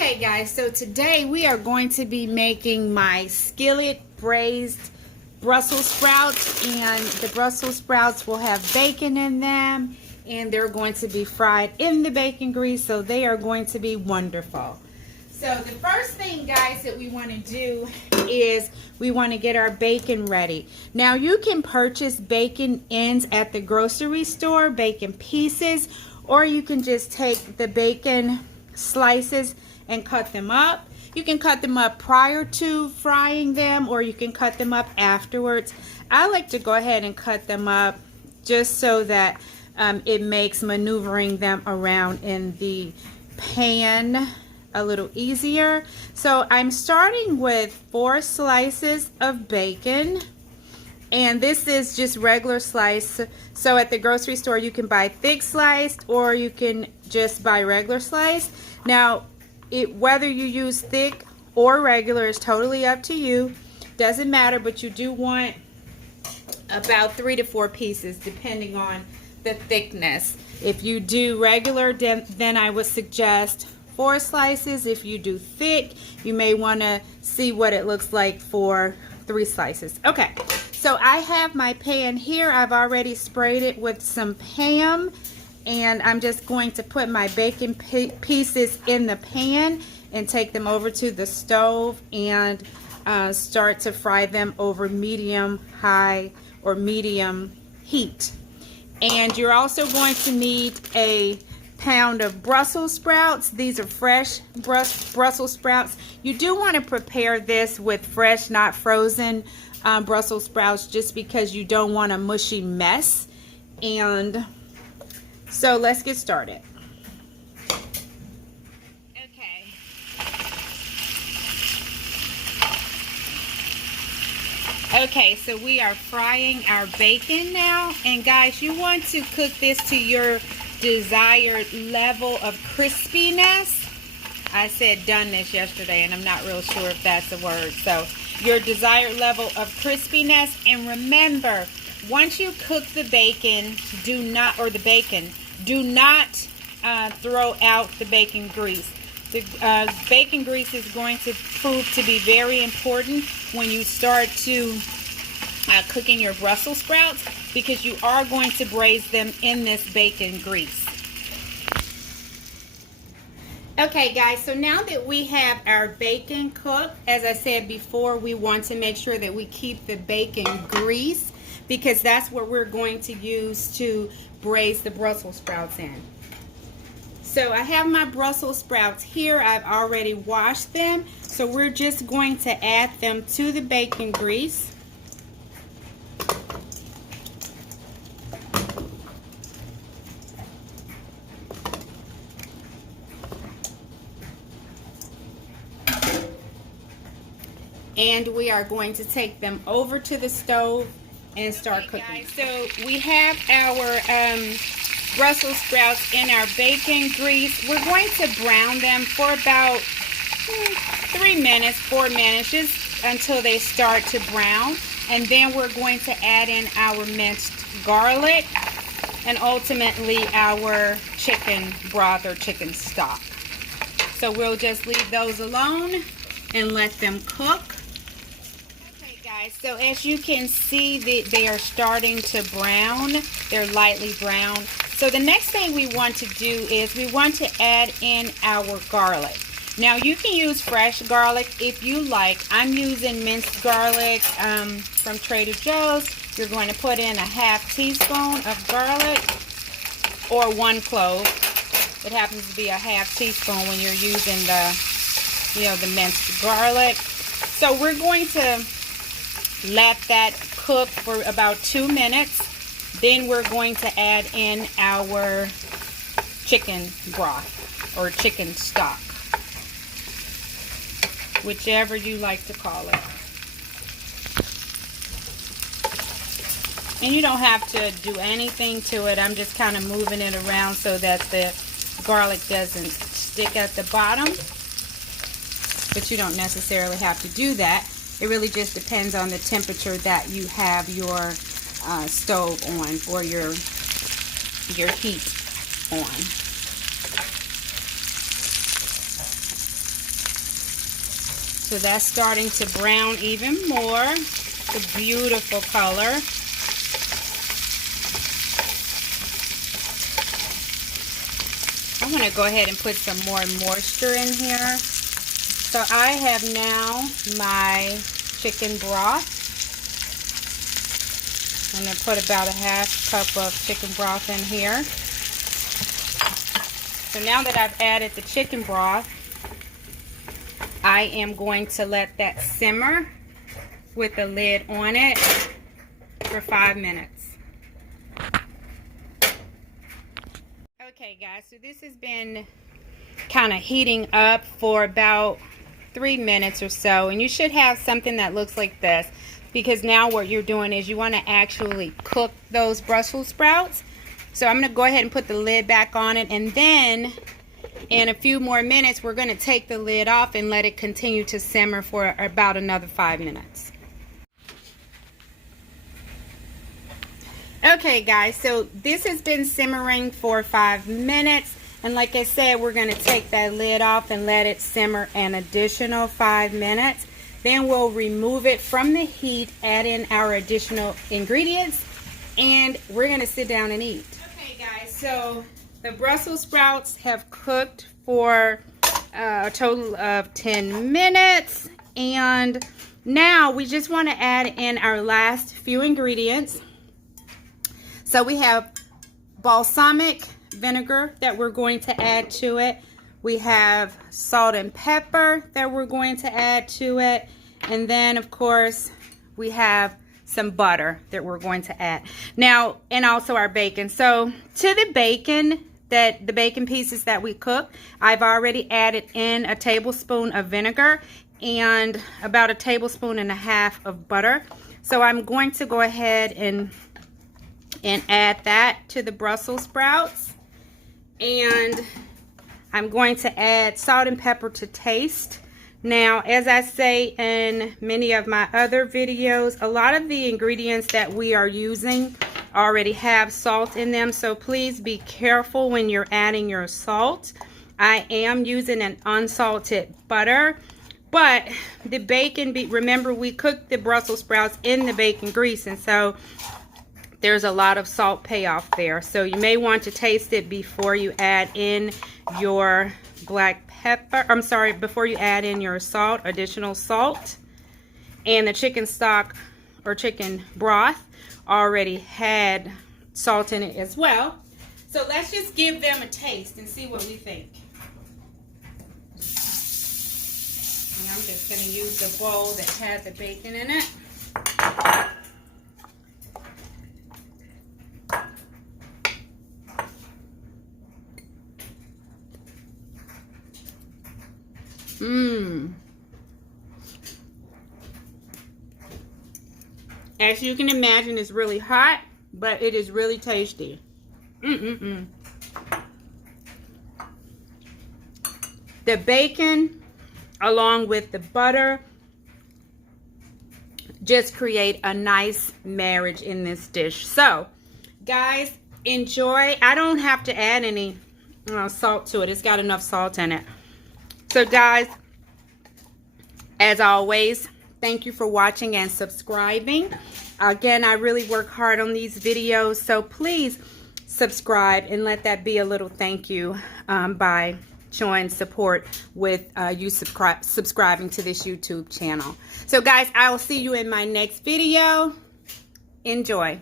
Okay guys, so today we are going to be making my skillet braised Brussels sprouts, and the Brussels sprouts will have bacon in them, and they're going to be fried in the bacon grease, so they are going to be wonderful. So the first thing, guys, that we want to do is we want to get our bacon ready. Now you can purchase bacon ends at the grocery store, bacon pieces, or you can just take the bacon slices and cut them up. You can cut them up prior to frying them, or you can cut them up afterwards. I like to go ahead and cut them up just so that it makes maneuvering them around in the pan a little easier. So I'm starting with 4 slices of bacon, and this is just regular slice. So at the grocery store you can buy thick sliced, or you can just buy regular sliced. Now whether you use thick or regular is totally up to you, doesn't matter, but you do want about 3 to 4 pieces depending on the thickness. If you do regular, then I would suggest 4 slices. If you do thick, you may want to see what it looks like for 3 slices. Okay, so I have my pan here. I've already sprayed it with some ham, and I'm just going to put my bacon pieces in the pan and take them over to the stove and start to fry them over medium high or medium heat. And you're also going to need a pound of Brussels sprouts. These are fresh Brussels sprouts. You do want to prepare this with fresh, not frozen Brussels sprouts, just because you don't want a mushy mess. And so let's get started. Okay, so we are frying our bacon now, and guys, you want to cook this to your desired level of crispiness. I said doneness yesterday, and I'm not real sure if that's a word. So your desired level of crispiness, and remember, once you cook the bacon, do not throw out the bacon grease. The bacon grease is going to prove to be very important when you start to cooking your Brussels sprouts, because you are going to braise them in this bacon grease. Okay guys, so now that we have our bacon cooked, as I said before, we want to make sure that we keep the bacon grease, because that's what we're going to use to braise the Brussels sprouts in. So I have my Brussels sprouts here. I've already washed them. So we're just going to add them to the bacon grease. And we are going to take them over to the stove and start cooking. Guys, so we have our Brussels sprouts in our bacon grease. We're going to brown them for about 3 minutes, 4 minutes, just until they start to brown. And then we're going to add in our minced garlic and ultimately our chicken broth or chicken stock. So we'll just leave those alone and let them cook. Okay guys, so as you can see, they are starting to brown. They're lightly brown. So the next thing we want to do is we want to add in our garlic. Now you can use fresh garlic if you like. I'm using minced garlic from Trader Joe's. You're going to put in a ½ teaspoon of garlic, or 1 clove. It happens to be a ½ teaspoon when you're using the minced garlic. So we're going to let that cook for about 2 minutes. Then we're going to add in our chicken broth or chicken stock, whichever you like to call it. And you don't have to do anything to it. I'm just kind of moving it around so that the garlic doesn't stick at the bottom. But you don't necessarily have to do that. It really just depends on the temperature that you have your stove on, or your heat on. So that's starting to brown even more. It's a beautiful color. I want to go ahead and put some more moisture in here. So I have now my chicken broth. I'm going to put about a half cup of chicken broth in here. So now that I've added the chicken broth, I am going to let that simmer with the lid on it for 5 minutes. Okay guys, so this has been kind of heating up for about 3 minutes or so, and you should have something that looks like this, because now what you're doing is you want to actually cook those Brussels sprouts. So I'm going to go ahead and put the lid back on it, and then in a few more minutes we're going to take the lid off and let it continue to simmer for about another 5 minutes. Okay guys, so this has been simmering for 5 minutes, and like I said, we're going to take that lid off and let it simmer an additional 5 minutes. Then we'll remove it from the heat, add in our additional ingredients, and we're going to sit down and eat. Okay guys, so the Brussels sprouts have cooked for a total of 10 minutes, and now we just want to add in our last few ingredients. So we have balsamic vinegar that we're going to add to it. We have salt and pepper that we're going to add to it. And then, of course, we have some butter that we're going to add. Now, and also our bacon. So to the bacon, the bacon pieces that we cook, I've already added in a tablespoon of vinegar and about a tablespoon and a half of butter. So I'm going to go ahead and add that to the Brussels sprouts. And I'm going to add salt and pepper to taste. Now, as I say in many of my other videos, a lot of the ingredients that we are using already have salt in them, so please be careful when you're adding your salt. I am using an unsalted butter, but the bacon, remember we cooked the Brussels sprouts in the bacon grease, and so there's a lot of salt payoff there. So you may want to taste it before you add in your black pepper. I'm sorry, before you add in your salt, additional salt. And the chicken stock or chicken broth already had salt in it as well. So let's just give them a taste and see what we think. And I'm just going to use the bowl that had the bacon in it. As you can imagine, it's really hot, but it is really tasty. The bacon along with the butter just create a nice marriage in this dish. So guys, enjoy. I don't have to add any salt to it. It's got enough salt in it. So guys, as always, thank you for watching and subscribing. Again, I really work hard on these videos, so please subscribe and let that be a little thank you by showing support with you subscribing to this YouTube channel. So guys, I will see you in my next video. Enjoy.